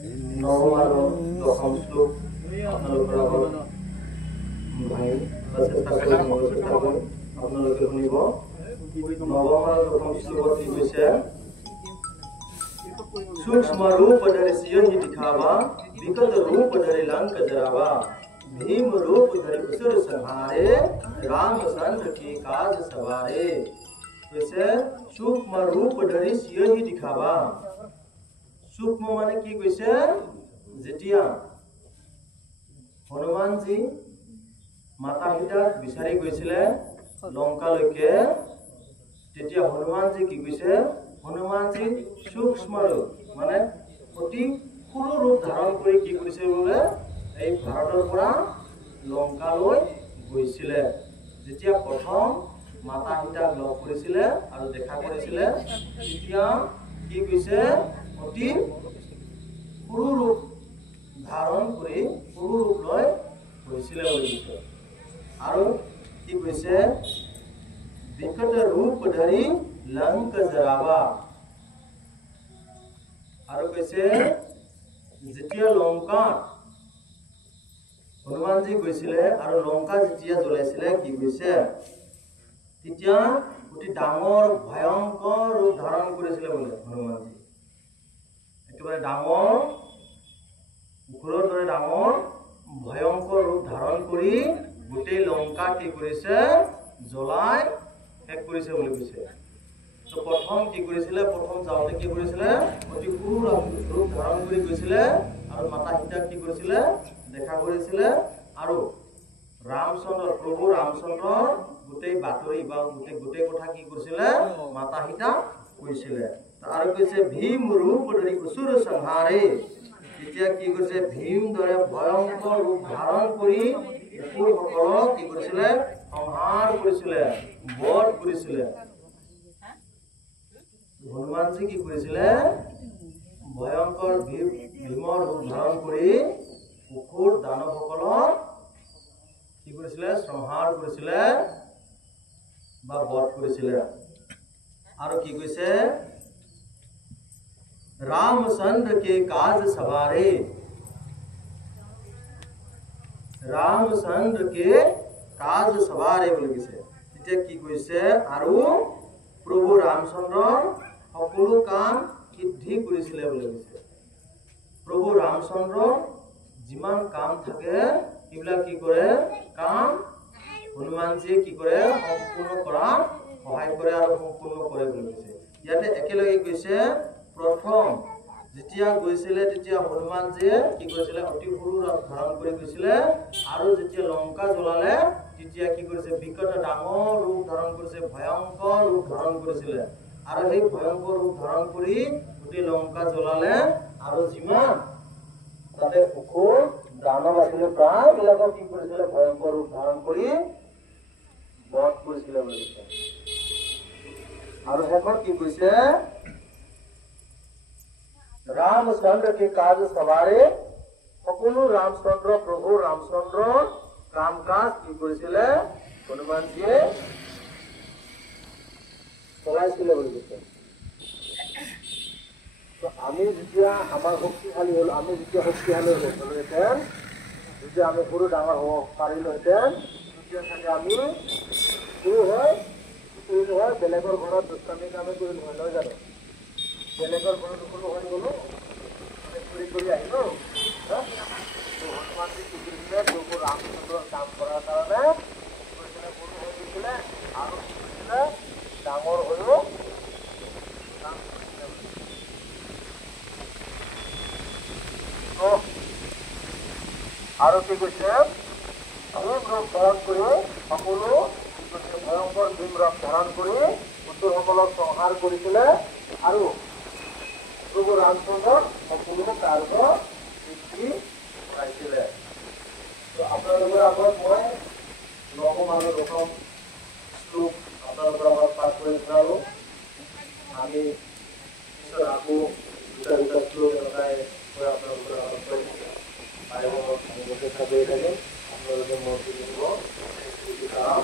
নৱম আৰু দশম শ্লোক আপোনালোকৰ আগত ভাঙি চেষ্টা কৰিম আপোনালোকে শুনিব। নৱম আৰু দশম শ্লোকত কি কৈছে? सूक्ष्म रूप धरि सियहि दिखावा, विकट रूप धरि लंक जरावा, भीम रूप धरि असुर संहारे, रामचंद्र की काज सवारे। वैसे सूक्ष्म रूप धरि सियहि दिखावा, सूक्ष्म माने की কৈছে? যেতিয়া হনুমানজী মাতা সীতাক বিচাৰি গৈছিলে লংকালৈকে, তেতিয়া হনুমানজী কি কৈছে? হনুমানজী सूक्ष्म रूप माने অতি সৰু ৰূপ ধাৰণ কৰি কি কৰিছে বোলে? এই ভাৰতৰ পৰা লংকালৈ গৈছিলে। যেতিয়া প্ৰথম মাতা সীতাক লগ কৰিছিলে আৰু দেখা কৰিছিলে, তেতিয়া কি কৈছে? অতি সৰু ৰূপ ধাৰণ কৰি সৰু ৰূপ লৈ গৈছিলে বুলি কৈছে। আৰু কি কৈছে? বিকট ৰূপ ধৰি লংক জৰাবা। আৰু কৈছে যেতিয়া লংকাত হনুমানজী গৈছিলে আৰু লংকা যেতিয়া জ্বলাইছিলে, কি কৈছে? তেতিয়া অতি ডাঙৰ ভয়ংকৰ ৰূপ ধাৰণ কৰিছিলে বোলে হনুমানজী। একেবাৰে ডাঙৰ কুকুৰৰ দৰে ডাঙৰ ভয়ংকৰ ৰূপ ধাৰণ কৰি গোটেই লংকা কি কৰিছে? জ্বলাই শেষ কৰিছে বুলি কৈছে। প্ৰথম কি কৰিছিলে? প্ৰথম যাওঁতে কি কৰিছিলে? অতি সৰু ৰূপ ধাৰণ কৰি গৈছিলে আৰু মাতা সীতাক কি কৰিছিলে? দেখা কৰিছিলে। আৰু ৰামচন্দ্ৰ প্ৰভু ৰামচন্দ্ৰৰ গোটেই বাতৰি বা গোটেই কথা কি কৰিছিলে? মাতা সীতাক কৈছিলে। আৰু কৈছে ভীম ৰূপ ধৰি অসুৰ সংহাৰে। তেতিয়া কি কৰিছে? ভীম দৰে ভয়ংকৰ ৰূপ ধাৰণ কৰি অসুৰসকলক কি কৰিছিলে? সংহাৰ কৰিছিলে, বধ কৰিছিলে। হনুমানজী কি কৰিছিলে? ভয়ংকৰ ভীমৰ ৰূপ ধাৰণ কৰি অসুৰ দানৱসকলক কি কৰিছিলে? সংহাৰ কৰিছিলে বা বধ কৰিছিলে। আৰু কি কৈছে? रामचंद्र के काज सवारे, रामचंद्र के काज सवारे বুলি কৈছে। তেতিয়া কি কৈছে? আৰু প্ৰভু ৰামচন্দ্ৰৰ সকলো কাম সিদ্ধি কৰিছিলে বুলি কৈছে। প্ৰভু ৰামচন্দ্ৰৰ যিমান কাম থাকে এইবিলাক কি কৰে? কাম হনুমানজীয়ে কি কৰে? সম্পূৰ্ণ কৰাত সহায় কৰে আৰু সম্পূৰ্ণ কৰে বুলি কৈছে। ইয়াতে একেলগে কৈছে প্ৰথম যেতিয়া গৈছিলে তেতিয়া হনুমানজীয়ে কি কৰিছিলে? অতি সৰু ৰূপ ধাৰণ কৰি গৈছিলে। আৰু যেতিয়া লংকা জ্বলালে তেতিয়া কি কৰিছে? বিকট ডাঙৰ ৰূপ ধাৰণ কৰিছে, ভয়ংকৰ ৰূপ ধাৰণ কৰিছিলে। আৰু সেই ভয়ংকৰ ৰূপ ধাৰণ কৰি গোটেই লংকা জ্বলালে। আৰু যিমান তাতে অসুৰ দানৱ আছিলে প্ৰায় বিলাকক কি কৰিছিলে? ভয়ংকৰ ৰূপ ধাৰণ কৰি বধ কৰিছিলে বুলি কৈছে। আৰু শেষত কি কৈছে? रामचंद्र के काज सवारे, সকলো ৰামচন্দ্ৰ প্ৰভু ৰামচন্দ্ৰৰ কাম কাজ কি কৰিছিলে? হনুমানজীয়ে চলাইছিলে বুলি কৈছে। আমি যেতিয়া আমাৰ শক্তিশালী হল, আমি যেতিয়া শক্তিশালী হলোহেঁতেন, যেতিয়া আমি সৰু ডাঙৰ হব পাৰিলোহেঁতেন, তেতিয়া চাগে আমি সৰু হয় বেলেগৰ ঘৰত দুষ্টামি কামে কৰিলো হয়, নহয় জানো? বেলেগৰ ঘৰত সকলো হৈ গলো, চুৰি কৰি আহিলো। হনুমানজী কি কৰিছিলে? প্ৰভু ৰামচন্দ্ৰৰ কাম কৰাৰ কাৰণে কি কৰিছিলে? সৰু হৈ গৈছিলে আৰু কি কৰিছিলে? ডাঙৰ হৈও কাম কৰিছিলে। আৰু কি কৈছে? ভীম ৰূপ ধাৰণ কৰি সকলো কি কৰিছে? ভয়ংকৰ ভীম ৰূপ ধাৰণ কৰি অসুৰসকলক সংহাৰ কৰিছিলে। আৰু প্ৰভু ৰামচন্দ্ৰৰ সকলো কাৰ্য সিদ্ধি কৰাইছিলে। আপোনালোকৰ আগত মই নৱম আৰু দশম শ্লোক আপোনালোকৰ আগত পাঠ কৰি আৰু আমি পিছত আকৌ দুটা শ্লোক এনেকৈ আপোনালোকৰ আগত কৰি পাৰিব আমি চেষ্টা কৰি থাকিম। আপোনালোকে মনটো দিব কাম